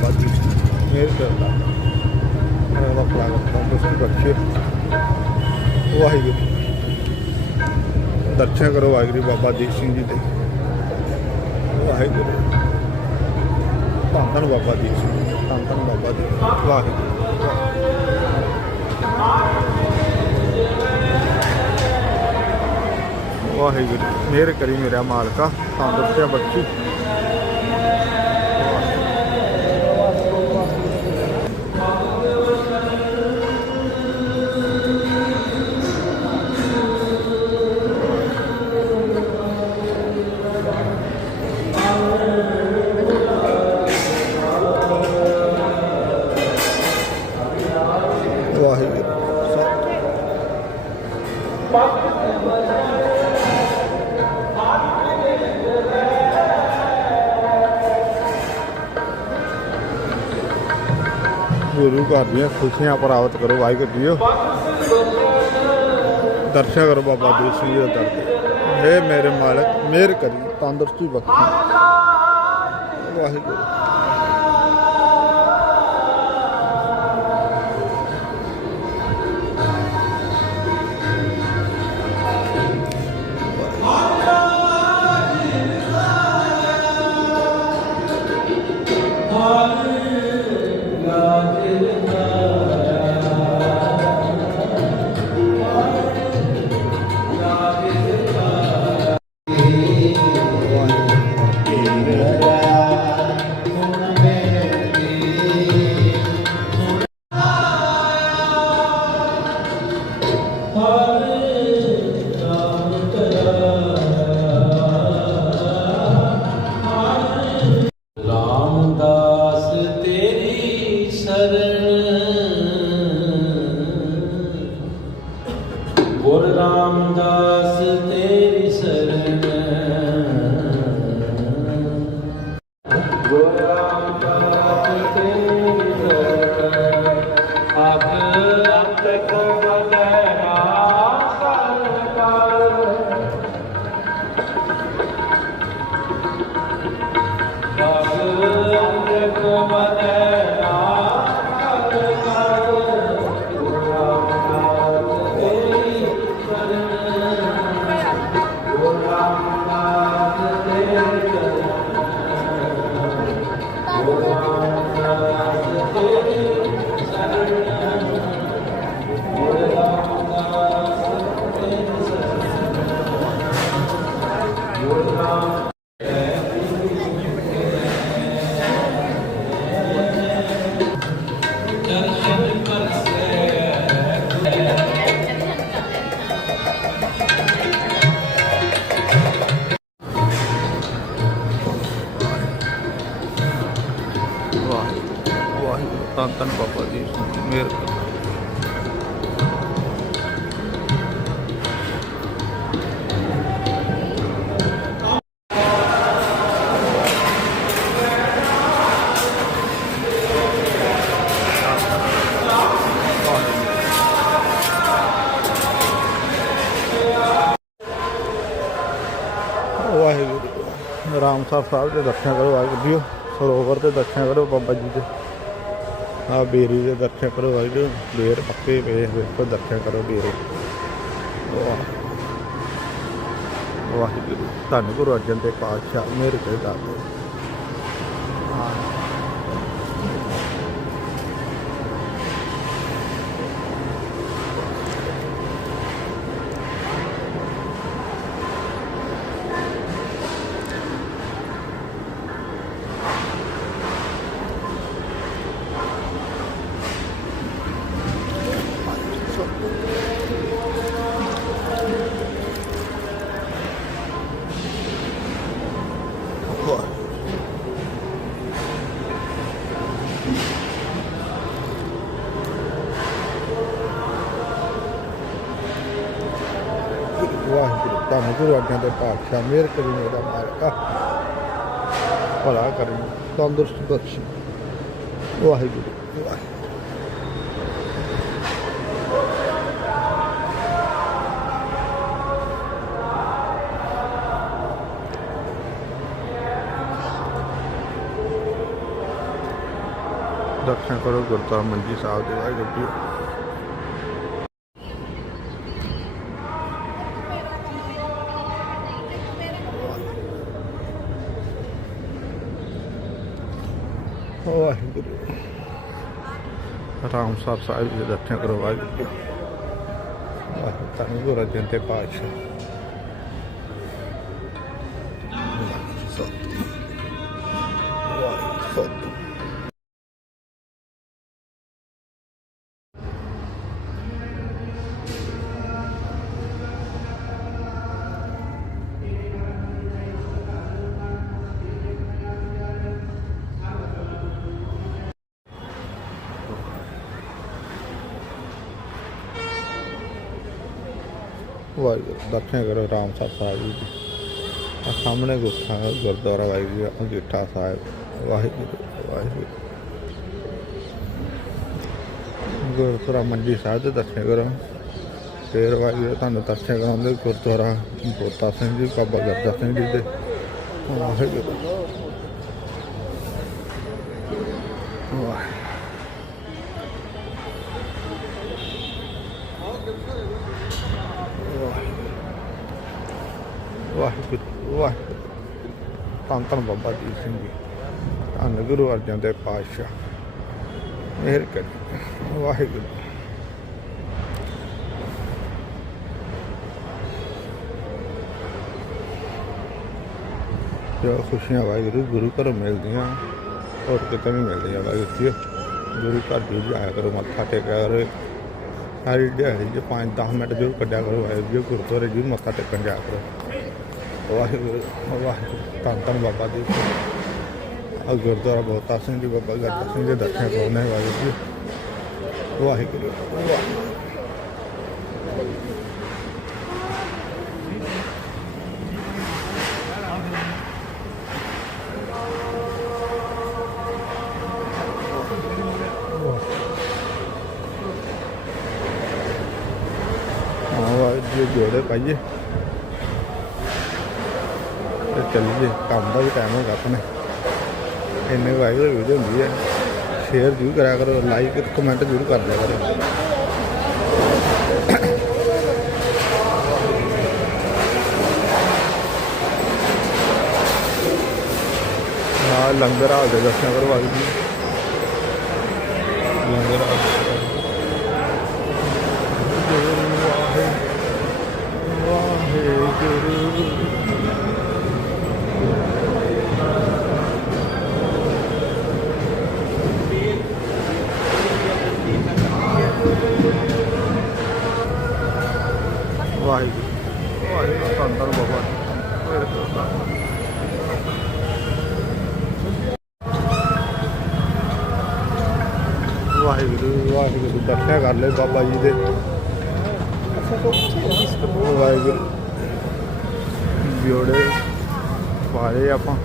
ਬਾਬਾ ਜੀ ਮੇਰ ਕਰਦਾ ਮੈਂ ਦਾ ਪਲਾਨ ਤੰਦਰੁਸਤੀ ਬਖਸ਼ੇ ਵਾਹਿਗੁਰੂ ਦਰਸ਼ਨ ਕਰੋ ਵਾਹਿਗੁਰੂ ਬਾਬਾ ਦੀਪ ਸਿੰਘ ਜੀ ਦੇ ਵਾਹਿਗੁਰੂ ਧੰਨ ਧੰਨ ਬਾਬਾ ਦੀਪ ਸਿੰਘ ਜੀ, ਧੰਨ ਧੰਨ ਬਾਬਾ ਦੀਪ ਵਾਹਿਗੁਰੂ ਵਾਹਿਗੁਰੂ ਮਿਹਰ ਕਰੀ ਮੇਰਾ ਮਾਲਕਾ ਤੰਦਰੁਸਤੀਆਂ ਬਖਸ਼ੀ ਗੁਰੂ ਘਰ ਦੀਆਂ ਖੁਸ਼ੀਆਂ ਪ੍ਰਾਪਤ ਕਰੋ, ਵਾਹਿਗੁਰੂ ਜੀਓ। ਦਰਸ਼ਨ ਕਰੋ ਬਾਬਾ ਦੀਪ ਸਿੰਘ ਜੀ ਦਾ ਦਰ ਇਹ ਮੇਰੇ ਮਾਲਕ ਮਿਹਰ ਕਰੀ, ਤੰਦਰੁਸਤੀ ਬਖਸ਼ੀ। ਵਾਹਿਗੁਰੂ। ਵਾਹਿਗੁਰੂ ਵਾਹਿਗੁਰੂ ਧੰਨ ਬਾਬਾ ਜੀ। ਮੇਰ ਵਾਹਿਗੁਰੂ ਰਾਮਸਰ ਸਾਹਿਬ ਦੇ ਦਰਸ਼ਨ ਕਰੋ, ਵਾਹਿਗੁਰੂ ਜੀਓ ਸਰੋਵਰ ਦੇ ਦਰਸ਼ਨ ਕਰੋ, ਬਾਬਾ ਜੀ ਦੇ। ਆ ਬੇਰੀ ਦੇ ਦਰਸ਼ਨ ਕਰੋ ਵਾਹਿਗੁਰੂ ਬੇਰ ਪੱਕੇ ਪਏ ਵੇਖੋ ਦਰਸ਼ਨ ਕਰੋ ਬੇਰੇ। ਵਾਹਿਗੁਰੂ ਧੰਨ ਗੁਰੂ ਅਰਜਨ ਦੇ ਪਾਤਸ਼ਾਹ ਮੇਰੇ ਕੇ ਦਾਤੇ ਹਾਂ ਧੰਨ ਗੁਰੂ ਆਗਿਆ ਦੇ ਪਾਤਸ਼ਾਹ, ਮਿਹਰ ਕਰੀ ਮੇਰਾ ਮਾਲਕਾ। ਭਲਾ ਕਰੀ, ਤੰਦਰੁਸਤ ਬਖਸ਼ੀ। ਵਾਹਿਗੁਰੂ ਵਾਹਿਗੁਰੂ। ਦਰਸ਼ਨ ਕਰੋ ਗੁਰਦੁਆਰਾ ਮੰਜੀ ਸਾਹਿਬ ਦੇ ਵਾਹਿਗੁਰੂ ਜੀ। ਵਾਹਿਗੁਰੂ। ਰਾਮਸਰ ਸਾਹਿਬ ਦੇ ਦਰਸ਼ਨ ਕਰੋ ਵਾਹਿਗੁਰੂ। ਵਾਹਿਗੁਰੂ ਧੰਨ ਗੁਰੂ ਅਰਜਨ ਤੇ ਪਾਤਸ਼ਾਹ। ਵਾਹਿਗੁਰੂ ਦਰਸ਼ਨ ਕਰੋ, ਰਾਮ ਸਾਹਿਬ ਜੀ। ਆ ਸਾਹਮਣੇ ਗੁੱਠਾ ਗੁਰਦੁਆਰਾ ਵਾਹਿਗੁਰੂ ਜੀ ਅੰਗੀਠਾ ਸਾਹਿਬ, ਵਾਹਿਗੁਰੂ ਵਾਹਿਗੁਰੂ। ਗੁਰਦੁਆਰਾ ਮੰਡੀ ਸਾਹਿਬ ਦੇ ਦਰਸ਼ਨ ਕਰੋ। ਫੇਰ ਵਾਹਿਗੁਰੂ, ਤੁਹਾਨੂੰ ਦਰਸ਼ਨ ਕਰਾਉਂਦੇ ਗੁਰਦੁਆਰਾ ਬੋਤਾ ਸਿੰਘ ਜੀ, ਬਾਬਾ ਗਰਜਾ ਸਿੰਘ ਜੀ ਦੇ। ਵਾਹਿਗੁਰੂ। ਵਾਹਿਗੁਰੂ ਵਾਹਿਗੁਰੂ। ਧੰਨ ਧੰਨ ਬਾਬਾ ਜੀ ਸਿੰਘ ਜੀ। ਧੰਨ ਗੁਰੂ ਅਰਜਨ ਦੇਵ ਪਾਤਸ਼ਾਹ। ਮਿਹਰ ਕਰੀ। ਵਾਹਿਗੁਰੂ। ਜੋ ਖੁਸ਼ੀਆਂ ਵਾਹਿਗੁਰੂ, ਗੁਰੂ ਘਰੋਂ ਮਿਲਦੀਆਂ। ਹੋਰ ਕਿਤੇ ਨਹੀਂ ਮਿਲਦੀਆਂ ਵਾਹਿਗੁਰੂ ਜੀ। ਗੁਰੂ ਘਰ ਜੀ ਜਾਇਆ ਕਰੋ, ਮੱਥਾ ਟੇਕਿਆ ਕਰੋ। ਸਾਰੀ ਦਿਹਾੜੀ ਜੇ 5-10 ਮਿੰਟ ਜ਼ਰੂਰ ਕੱਢਿਆ ਕਰੋ ਵਾਹਿਗੁਰੂ ਜੀ। ਗੁਰਦੁਆਰੇ ਜੀ ਮੱਥਾ ਟੇਕਣ ਜਾਇਆ ਕਰੋ। ਵਾਹਿਗੁਰੂ ਵਾਹਿਗੁਰੂ ਧੰਨ ਧੰਨ ਬਾਬਾ ਜੀ ਆ ਗੁਰਦੁਆਰਾ ਬਹੁਤਾ ਸਿੰਘ ਜੀ ਬਾਬਾ ਗਰਜਾ ਸਿੰਘ ਦੇ ਦਰਸ਼ਨ ਕਰਨੇ ਵਾਹਿਗੁਰੂ ਜੀ ਵਾਹਿਗੁਰੂ ਵਾਹਿਗੁਰੂ ਹਾਂ ਵਾਹਿਗੁਰੂ ਜੀ ਜੋੜੇ ਪਾਈਏ ਤੇ ਚੱਲੀਏ ਕੰਮ ਦਾ ਵੀ ਟਾਈਮ ਹੋ ਗਿਆ ਆਪਣੇ। ਇੰਨੇ ਵਾਇਰਲ ਵੀਡੀਓ ਹੁੰਦੀ ਹੈ ਸ਼ੇਅਰ ਜ਼ਰੂਰ ਕਰਿਆ ਕਰੋ ਲਾਈਕ ਕਮੈਂਟ ਜ਼ਰੂਰ ਕਰ ਦਿਆ ਕਰੋ। ਹਾਂ ਲੰਗਰ ਹਾਲ ਦੇ ਦਰਸ਼ਨ ਕਰੋ ਵਾਹਿਗੁਰੂ ਲੰਗਰ ਹਾਲ ਵਾਹਿਗੁਰੂ ਵਾਹਿਗੁਰੂ ਦਰਸ਼ਨ ਕਰ ਲੈ ਬਾਬਾ ਜੀ ਦੇ। ਵਾਹਿਗੁਰੂ। ਜੋੜੇ ਪਾਰੇ ਆਪਾਂ।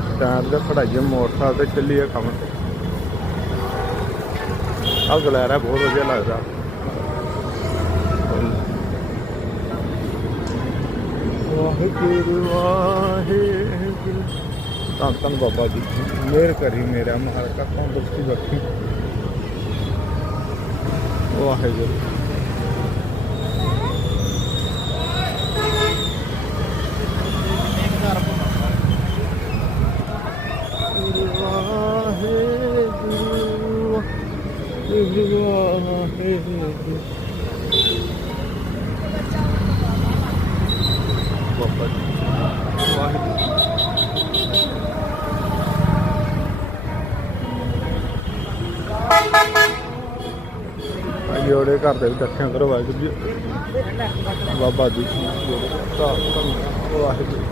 ਸਟੈਂਡ ਤੇ ਖੜਾਈਏ ਮੋਟਰਸਾਈਕਲ ਤੇ ਚੱਲੀਏ ਕੰਮ ਤੇ। ਆ ਗਲੈਰਾ ਬਹੁਤ ਵਧੀਆ ਲੱਗਦਾ। ਵਾਹਿਗੁਰੂ ਵਾਹਿਗੁਰੂ। ਧੰਨ ਧੰਨ ਬਾਬਾ ਜੀ ਮਿਹਰ ਕਰੀ ਮੇਰਾ ਮਹਾਰਾਜ ਤੰਦਰੁਸਤੀ ਬਖਸ਼ੀ। ਵਾਹਿਗੁਰੂ। ਜੋੜੇ ਘਰ ਦੇ ਵੀ ਦਰਸ਼ਨ ਕਰੋ ਵਾਹਿਗੁਰੂ ਜੀ। ਬਾਬਾ ਜੀ ਜੋੜੇ ਤਾਂ ਤਾਂ ਵਾਹਿਗੁਰੂ ਵਾਹਿਗੁਰੂ